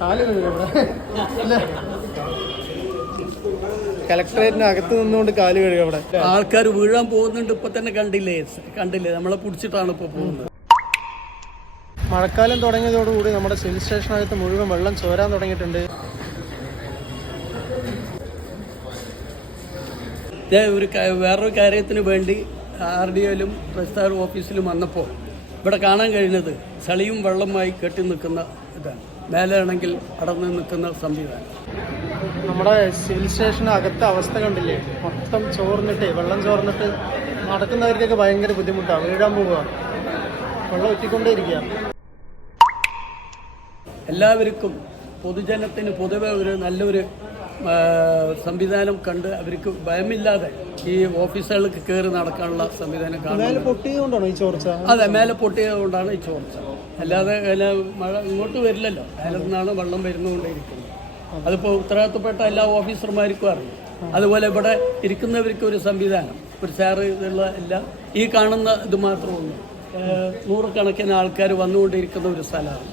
കാല് കലക്ടറേറ്റിന് അകത്ത് നിന്നുകൊണ്ട് കാല് കഴുകുക അവിടെ. ആൾക്കാർ വീഴാൻ പോകുന്നുണ്ട്. ഇപ്പൊ തന്നെ കണ്ടില്ലേ നമ്മളെ പിടിച്ചിട്ടാണ് ഇപ്പൊ പോകുന്നത്. മഴക്കാലം തുടങ്ങിയതോടുകൂടി നമ്മുടെ സിവിൽ സ്റ്റേഷനകത്ത് മുഴുവൻ വെള്ളം ചോരാൻ തുടങ്ങിയിട്ടുണ്ട്. വേറൊരു കാര്യത്തിന് വേണ്ടി RDOയിലും രജിസ്ട്രാർ ഓഫീസിലും വന്നപ്പോൾ ഇവിടെ കാണാൻ കഴിയുന്നത് ചളിയും വെള്ളമായി കെട്ടി നിൽക്കുന്ന ഇതാണ്. മേലാണെങ്കിൽ അടർന്ന് നിൽക്കുന്ന സംവിധാനം. നമ്മുടെ സിവിൽ സ്റ്റേഷനകത്തെ അവസ്ഥ കണ്ടില്ലേ? മൊത്തം ചോർന്നിട്ട് വെള്ളം ചോർന്നിട്ട് നടക്കുന്നവർക്കൊക്കെ ഭയങ്കര ബുദ്ധിമുട്ടാണ്. വീഴാൻ പോവുക, വെള്ളം ഒറ്റിക്കൊണ്ടേയിരിക്കുക. എല്ലാവർക്കും പൊതുജനത്തിന് പൊതുവെ ഒരു നല്ലൊരു സംവിധാനം കണ്ട് അവർക്ക് ഭയമില്ലാതെ ഈ ഓഫീസുകൾക്ക് കയറി നടക്കാനുള്ള സംവിധാനം കാണുന്നത്. പൊട്ടിയതുകൊണ്ടാണോ ഈ ചോർച്ച? അതെ, മേലെ പൊട്ടിയതുകൊണ്ടാണ് ഈ ചോർച്ച. അല്ലാതെ മഴ ഇങ്ങോട്ട് വരില്ലല്ലോ. മേലെ നിന്നാണ് വെള്ളം വരുന്നുകൊണ്ടേയിരിക്കുന്നത്. അതിപ്പോൾ ഉത്തരവാദിത്തപ്പെട്ട എല്ലാ ഓഫീസർമാർക്കും അറിയാം. അതുപോലെ ഇവിടെ ഇരിക്കുന്നവർക്ക് ഒരു സംവിധാനം, ഒരു സാറ് ഇതുള്ള എല്ലാം ഈ കാണുന്ന ഇത് മാത്രമേ. നൂറുകണക്കിന് ആൾക്കാർ വന്നുകൊണ്ടിരിക്കുന്ന ഒരു സ്ഥലമാണ്.